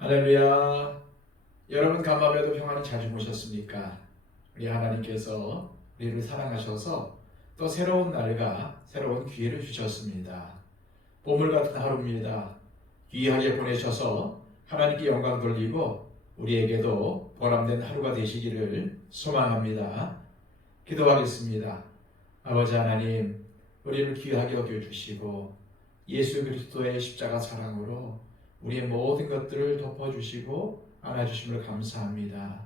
할렐루야. 여러분 간밤에도 평안히 잘 주무셨습니까? 우리 하나님께서 우리를 사랑하셔서 또 새로운 날과 새로운 기회를 주셨습니다. 보물 같은 하루입니다. 귀하게 보내셔서 하나님께 영광 돌리고 우리에게도 보람된 하루가 되시기를 소망합니다. 기도하겠습니다. 아버지 하나님, 우리를 귀하게 여겨주시고 예수 그리스도의 십자가 사랑으로 우리의 모든 것들을 덮어주시고 안아주심을 감사합니다.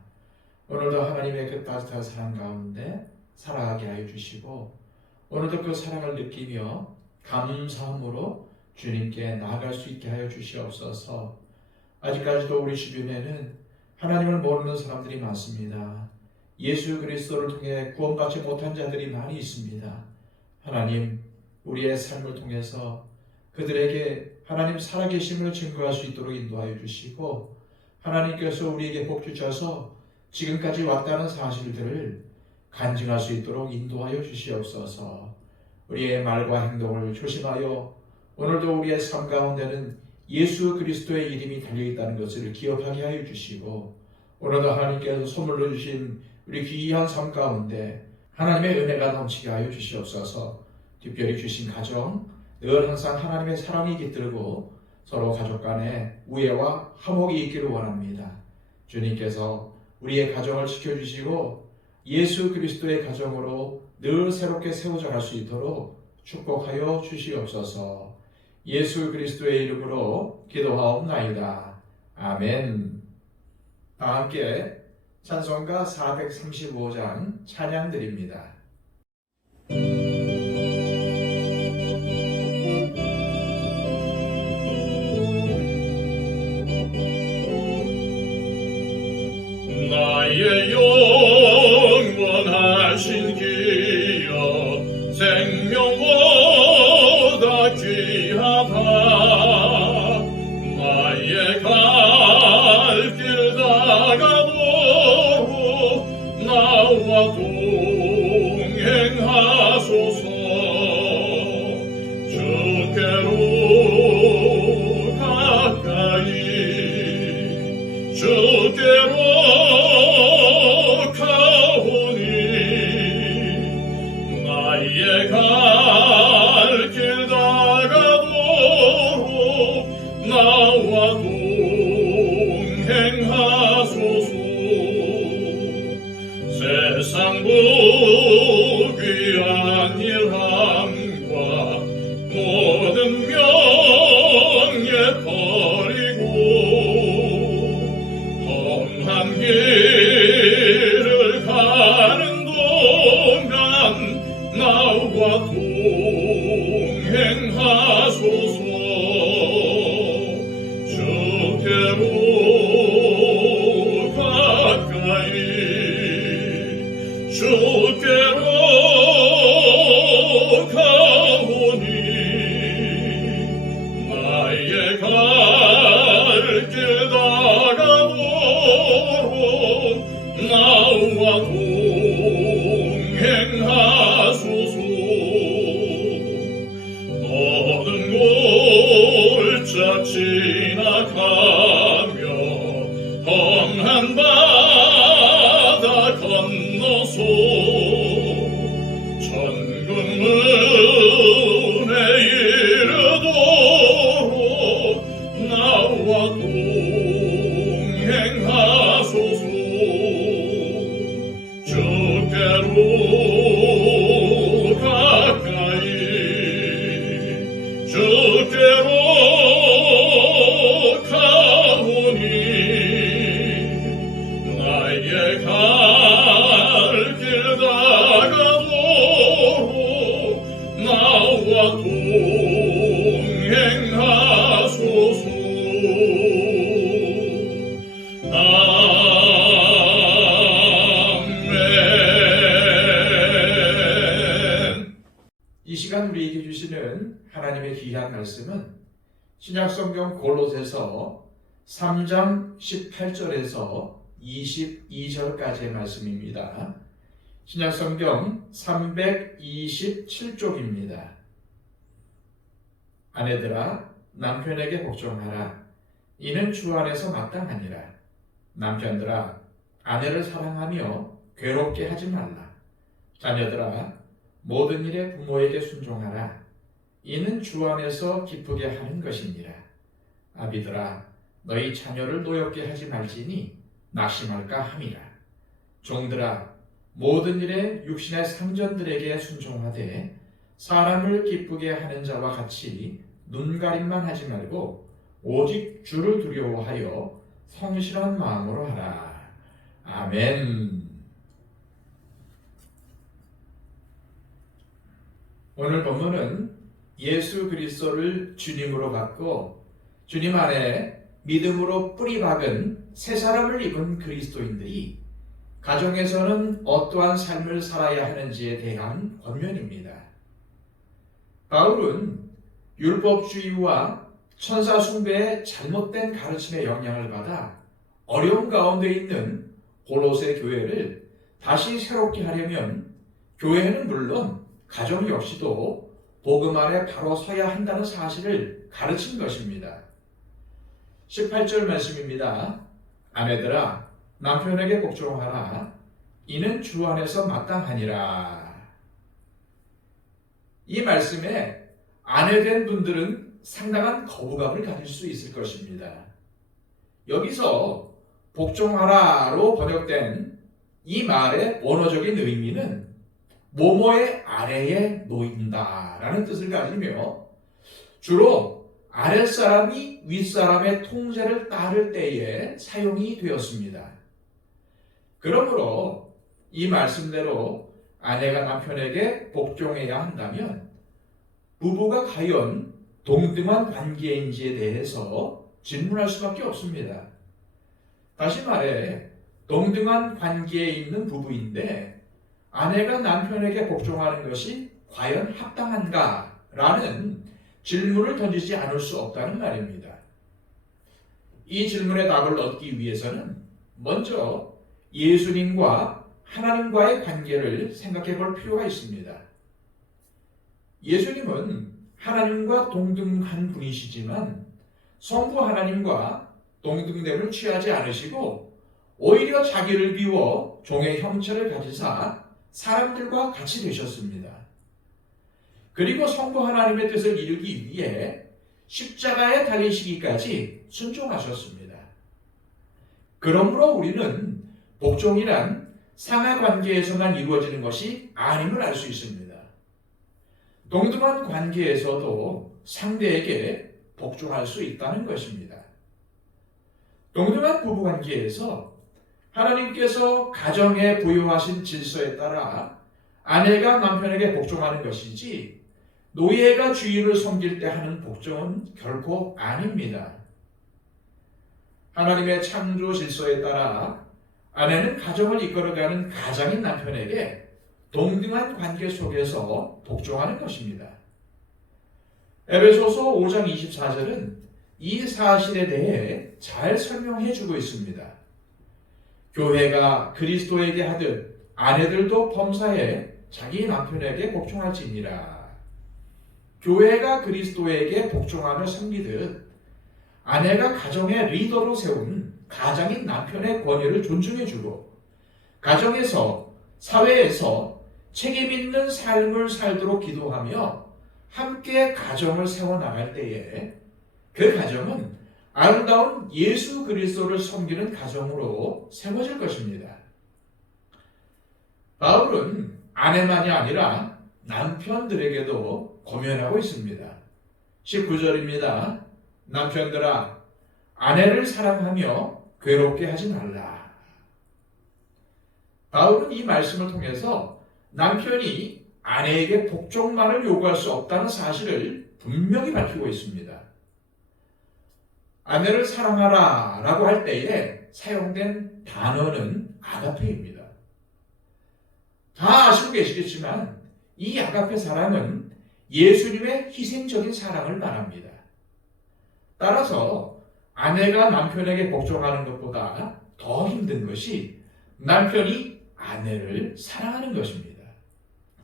오늘도 하나님의 그 따뜻한 사랑 가운데 살아가게 하여 주시고 오늘도 그 사랑을 느끼며 감사함으로 주님께 나아갈 수 있게 하여 주시옵소서. 아직까지도 우리 주변에는 하나님을 모르는 사람들이 많습니다. 예수 그리스도를 통해 구원받지 못한 자들이 많이 있습니다. 하나님, 우리의 삶을 통해서 그들에게 하나님 살아계심을 증거할 수 있도록 인도하여 주시고 하나님께서 우리에게 복 주셔서 지금까지 왔다는 사실들을 간증할 수 있도록 인도하여 주시옵소서. 우리의 말과 행동을 조심하여 오늘도 우리의 삶 가운데는 예수 그리스도의 이름이 달려있다는 것을 기억하게 하여 주시고 오늘도 하나님께서 선물로 주신 우리 귀한 삶 가운데 하나님의 은혜가 넘치게 하여 주시옵소서. 특별히 주신 가정 늘 항상 하나님의 사랑이 깃들고 서로 가족 간에 우애와 화목이 있기를 원합니다. 주님께서 우리의 가정을 지켜주시고 예수 그리스도의 가정으로 늘 새롭게 세워져 갈 수 있도록 축복하여 주시옵소서. 예수 그리스도의 이름으로 기도하옵나이다. 아멘. 다 함께 찬송가 435장 찬양 드립니다. 나의 영원하신 기여 생명보다 귀하다. 나의 갈 길 다가도록 나와 동행하소서. 주께로 가까이 주께로 가오니 나의 갈 길 다가도록 나와 동행하소서. 세상 부귀한 일함과 모든 명예 버리고 험한 길을 가는 동안 나와 동행하소서. 주께로 가까이 주께로 가오니 나의 갈 길 다가도록 나와 동행하소서. 모든 골짜 지나가며 험한 바다 건너서 천국문에 이르도록 나와 동행하소서. 주께로 가까이 주께로 가오니 나의 갈 길 다가도록 나와 동행하소서. 아멘. 이 시간 우리에게 주시는 하나님의 귀한 말씀은 신약성경 골로새서 3장 18절에서 22절까지의 말씀입니다. 신약성경 327쪽입니다. 아내들아 남편에게 복종하라. 이는 주 안에서 마땅하니라. 남편들아, 아내를 사랑하며 괴롭게 하지 말라. 자녀들아, 모든 일에 부모에게 순종하라. 이는 주 안에서 기쁘게 하는 것이니라. 아비들아, 너희 자녀를 노엽게 하지 말지니 낙심할까 함이라. 종들아, 모든 일에 육신의 상전들에게 순종하되 사람을 기쁘게 하는 자와 같이 눈가림만 하지 말고 오직 주를 두려워하여 성실한 마음으로 하라. 아멘. 오늘 본문은 예수 그리스도를 주님으로 받고 주님 안에 믿음으로 뿌리 박은 새 사람을 입은 그리스도인들이 가정에서는 어떠한 삶을 살아야 하는지에 대한 권면입니다. 바울은 율법주의와 천사 숭배의 잘못된 가르침에 영향을 받아 어려움 가운데 있는 골로새 교회를 다시 새롭게 하려면 교회는 물론 가정 역시도 복음 안에 바로 서야 한다는 사실을 가르친 것입니다. 18절 말씀입니다. 아내들아, 남편에게 복종하라. 이는 주 안에서 마땅하니라. 이 말씀에 아내된 분들은 상당한 거부감을 가질 수 있을 것입니다. 여기서 복종하라로 번역된 이 말의 원어적인 의미는 모모의 아래에 놓인다라는 뜻을 가지며 주로 아랫사람이 윗사람의 통제를 따를 때에 사용이 되었습니다. 그러므로 이 말씀대로 아내가 남편에게 복종해야 한다면 부부가 과연 동등한 관계인지에 대해서 질문할 수밖에 없습니다. 다시 말해 동등한 관계에 있는 부부인데 아내가 남편에게 복종하는 것이 과연 합당한가라는 질문을 던지지 않을 수 없다는 말입니다. 이 질문의 답을 얻기 위해서는 먼저 예수님과 하나님과의 관계를 생각해 볼 필요가 있습니다. 예수님은 하나님과 동등한 분이시지만 성부 하나님과 동등됨을 취하지 않으시고 오히려 자기를 비워 종의 형체를 가지사 사람들과 같이 되셨습니다. 그리고 성부 하나님의 뜻을 이루기 위해 십자가에 달리시기까지 순종하셨습니다. 그러므로 우리는 복종이란 상하 관계에서만 이루어지는 것이 아님을 알 수 있습니다. 동등한 관계에서도 상대에게 복종할 수 있다는 것입니다. 동등한 부부관계에서 하나님께서 가정에 부여하신 질서에 따라 아내가 남편에게 복종하는 것이지 노예가 주인을 섬길 때 하는 복종은 결코 아닙니다. 하나님의 창조 질서에 따라 아내는 가정을 이끌어가는 가장인 남편에게 동등한 관계 속에서 복종하는 것입니다. 에베소서 5장 24절은 이 사실에 대해 잘 설명해 주고 있습니다. 교회가 그리스도에게 하듯 아내들도 범사에 자기 남편에게 복종할지니라. 교회가 그리스도에게 복종하며 섬기듯 아내가 가정의 리더로 세운 가장인 남편의 권위를 존중해주고 가정에서 사회에서 책임 있는 삶을 살도록 기도하며 함께 가정을 세워나갈 때에 그 가정은 아름다운 예수 그리스도를 섬기는 가정으로 세워질 것입니다. 바울은 아내만이 아니라 남편들에게도 권면하고 있습니다. 19절입니다. 남편들아, 아내를 사랑하며 괴롭게 하지 말라. 바울은 이 말씀을 통해서 남편이 아내에게 복종만을 요구할 수 없다는 사실을 분명히 밝히고 있습니다. 아내를 사랑하라 라고 할 때에 사용된 단어는 아가페입니다. 다 아시고 계시겠지만 이 아가페 사랑은 예수님의 희생적인 사랑을 말합니다. 따라서 아내가 남편에게 복종하는 것보다 더 힘든 것이 남편이 아내를 사랑하는 것입니다.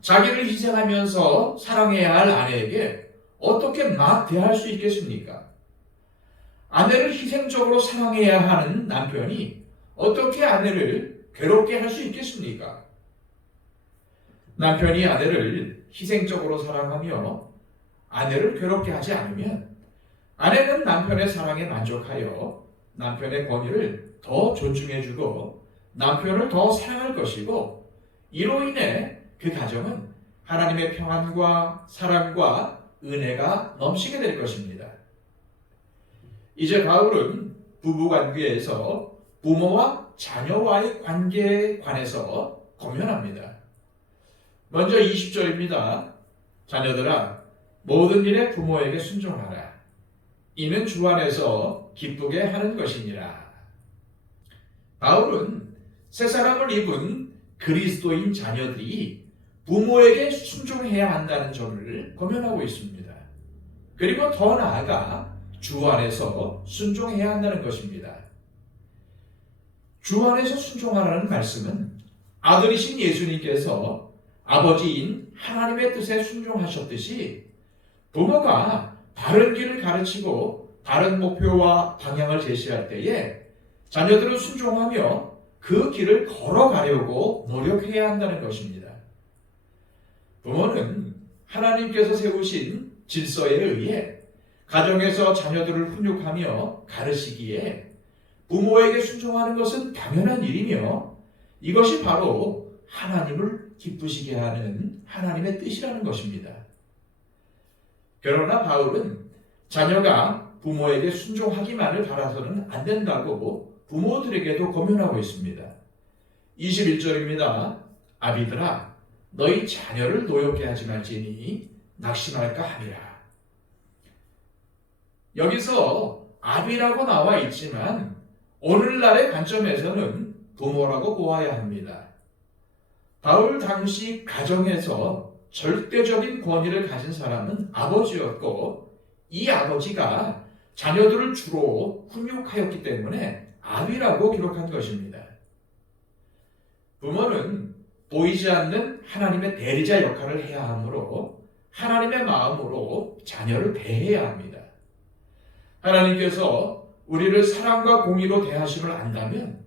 자기를 희생하면서 사랑해야 할 아내에게 어떻게 막 대할 수 있겠습니까? 아내를 희생적으로 사랑해야 하는 남편이 어떻게 아내를 괴롭게 할 수 있겠습니까? 남편이 아내를 희생적으로 사랑하며 아내를 괴롭게 하지 않으면 아내는 남편의 사랑에 만족하여 남편의 권위를 더 존중해주고 남편을 더 사랑할 것이고, 이로 인해 그 가정은 하나님의 평안과 사랑과 은혜가 넘치게 될 것입니다. 이제 바울은 부부관계에서 부모와 자녀와의 관계에 관해서 권면합니다. 먼저 20절입니다. 자녀들아, 모든 일에 부모에게 순종하라. 이는 주 안에서 기쁘게 하는 것이니라. 바울은 새 사람을 입은 그리스도인 자녀들이 부모에게 순종해야 한다는 점을 권면하고 있습니다. 그리고 더 나아가 주 안에서 순종해야 한다는 것입니다. 주 안에서 순종하라는 말씀은 아들이신 예수님께서 아버지인 하나님의 뜻에 순종하셨듯이 부모가 바른 길을 가르치고 바른 목표와 방향을 제시할 때에 자녀들은 순종하며 그 길을 걸어가려고 노력해야 한다는 것입니다. 부모는 하나님께서 세우신 질서에 의해 가정에서 자녀들을 훈육하며 가르치기에 부모에게 순종하는 것은 당연한 일이며, 이것이 바로 하나님을 기쁘시게 하는 하나님의 뜻이라는 것입니다. 그러나 바울은 자녀가 부모에게 순종하기만을 바라서는 안 된다고 부모들에게도 권면하고 있습니다. 21절입니다. 아비들아, 너희 자녀를 노엽게 하지 말지니 낙심할까 함이라. 여기서 아비라고 나와 있지만 오늘날의 관점에서는 부모라고 보아야 합니다. 바울 당시 가정에서 절대적인 권위를 가진 사람은 아버지였고, 이 아버지가 자녀들을 주로 훈육하였기 때문에 아비라고 기록한 것입니다. 부모는 보이지 않는 하나님의 대리자 역할을 해야 하므로 하나님의 마음으로 자녀를 대해야 합니다. 하나님께서 우리를 사랑과 공의로 대하심을 안다면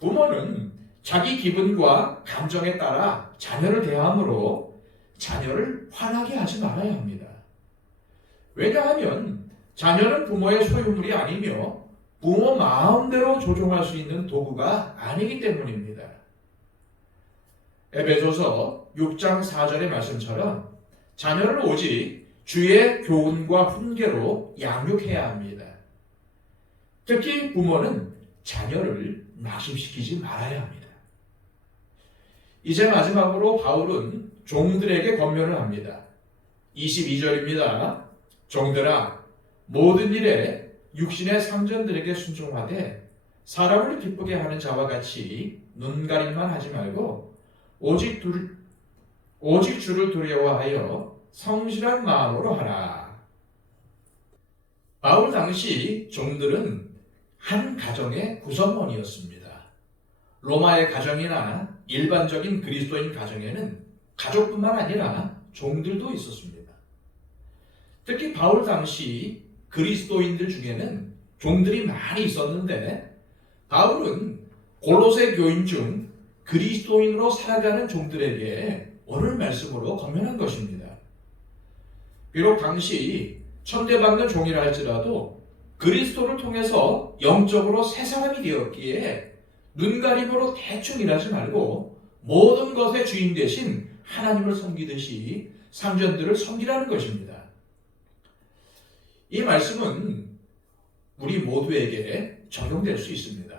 부모는 자기 기분과 감정에 따라 자녀를 대하므로 자녀를 화나게 하지 말아야 합니다. 왜냐하면 자녀는 부모의 소유물이 아니며 부모 마음대로 조종할 수 있는 도구가 아니기 때문입니다. 에베소서 6장 4절의 말씀처럼 자녀를 오직 주의 교훈과 훈계로 양육해야 합니다. 특히 부모는 자녀를 낙심시키지 말아야 합니다. 이제 마지막으로 바울은 종들에게 권면을 합니다. 22절입니다. 종들아, 모든 일에 육신의 상전들에게 순종하되 사람을 기쁘게 하는 자와 같이 눈가림만 하지 말고 오직 주를 두려워하여 성실한 마음으로 하라. 바울 당시 종들은 한 가정의 구성원이었습니다. 로마의 가정이나 일반적인 그리스도인 가정에는 가족뿐만 아니라 종들도 있었습니다. 특히 바울 당시 그리스도인들 중에는 종들이 많이 있었는데, 바울은 골로새 교인 중 그리스도인으로 살아가는 종들에게 오늘 말씀으로 권면한 것입니다. 비록 당시 천대받는 종이라 할지라도 그리스도를 통해서 영적으로 새 사람이 되었기에 눈가림으로 대충 일하지 말고 모든 것의 주인 되신 하나님을 섬기듯이 상전들을 섬기라는 것입니다. 이 말씀은 우리 모두에게 적용될 수 있습니다.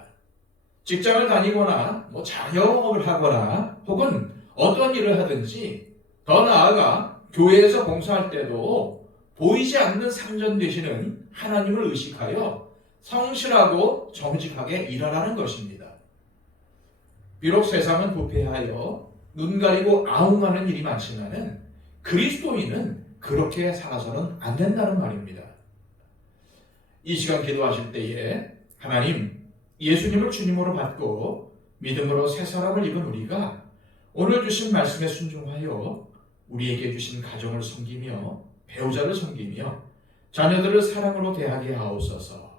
직장을 다니거나 자영업을 하거나 혹은 어떤 일을 하든지, 더 나아가 교회에서 봉사할 때도 보이지 않는 상전 되시는 하나님을 의식하여 성실하고 정직하게 일하라는 것입니다. 비록 세상은 부패하여 눈 가리고 아웅하는 일이 많지만은 그리스도인은 그렇게 살아서는 안 된다는 말입니다. 이 시간 기도하실 때에 하나님, 예수님을 주님으로 받고 믿음으로 새 사람을 입은 우리가 오늘 주신 말씀에 순종하여 우리에게 주신 가정을 섬기며 배우자를 섬기며 자녀들을 사랑으로 대하게 하옵소서.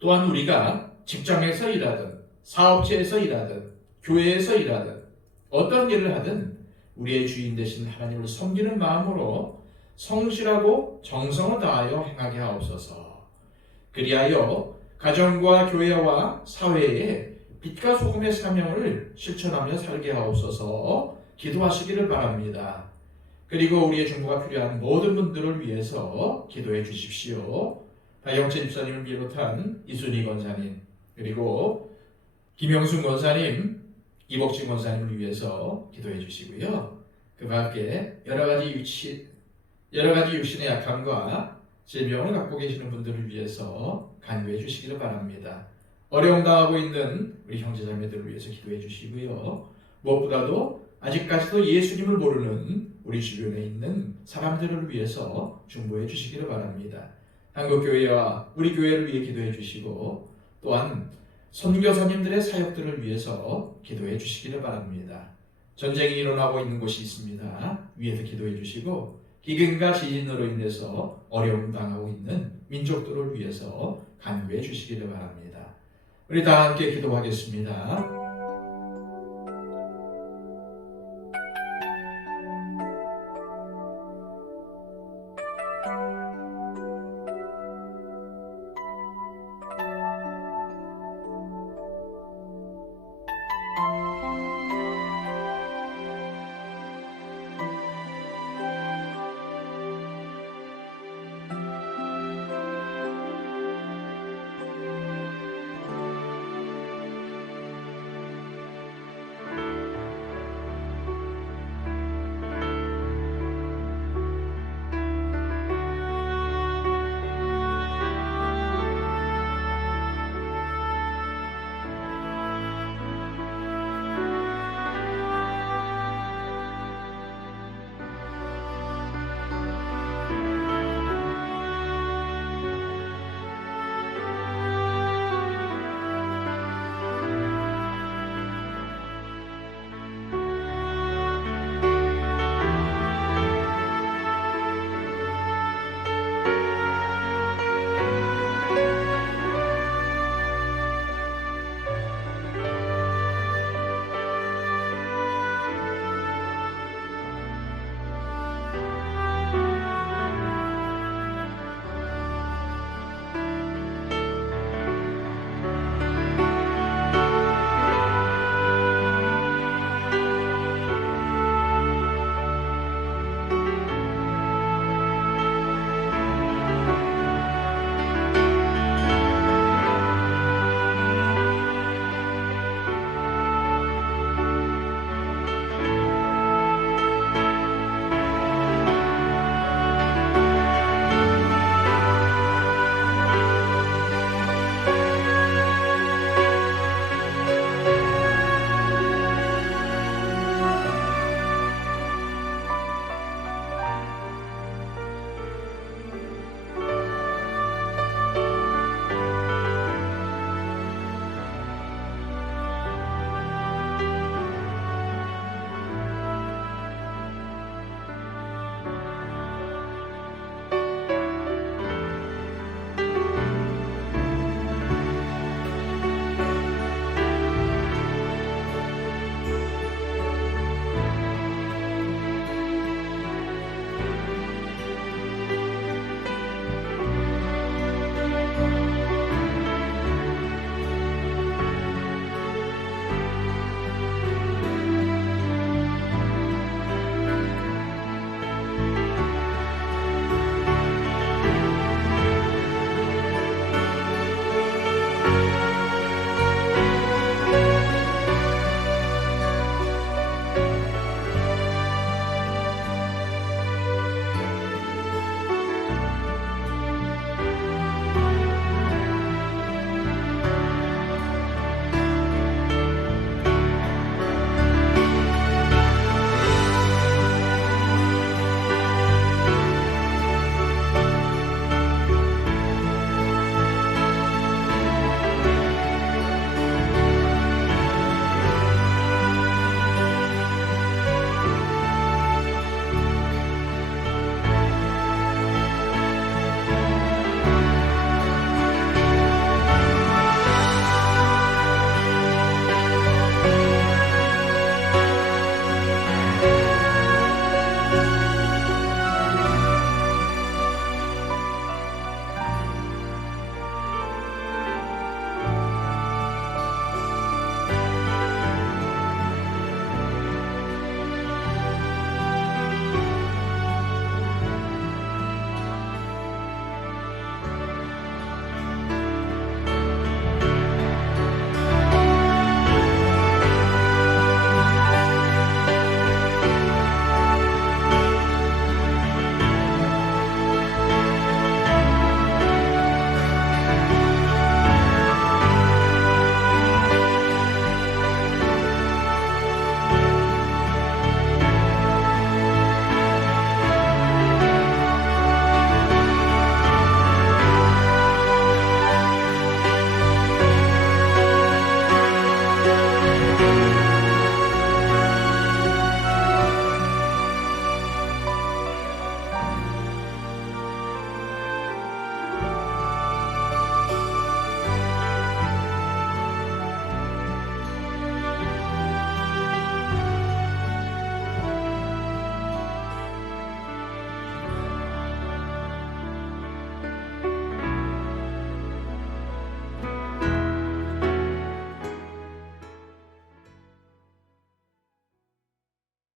또한 우리가 직장에서 일하든 사업체에서 일하든 교회에서 일하든 어떤 일을 하든 우리의 주인 되신 하나님을 섬기는 마음으로 성실하고 정성을 다하여 행하게 하옵소서. 그리하여 가정과 교회와 사회에 빛과 소금의 사명을 실천하며 살게 하옵소서. 기도하시기를 바랍니다. 그리고 우리의 중보가 필요한 모든 분들을 위해서 기도해 주십시오. 박영채 집사님을 비롯한 이순희 권사님, 그리고 김영순 권사님, 이복진 권사님을 위해서 기도해 주시고요. 그 밖에 여러 가지 육신의 약함과 질병을 갖고 계시는 분들을 위해서 간구해 주시기를 바랍니다. 어려움 당하고 있는 우리 형제자매들을 위해서 기도해 주시고요. 무엇보다도 아직까지도 예수님을 모르는 우리 주변에 있는 사람들을 위해서 중보해 주시기를 바랍니다. 한국교회와 우리 교회를 위해 기도해 주시고 또한 선교사님들의 사역들을 위해서 기도해 주시기를 바랍니다. 전쟁이 일어나고 있는 곳이 있습니다. 위에서 기도해 주시고 기근과 지진으로 인해서 어려움 당하고 있는 민족들을 위해서 간구해 주시기를 바랍니다. 우리 다 함께 기도하겠습니다.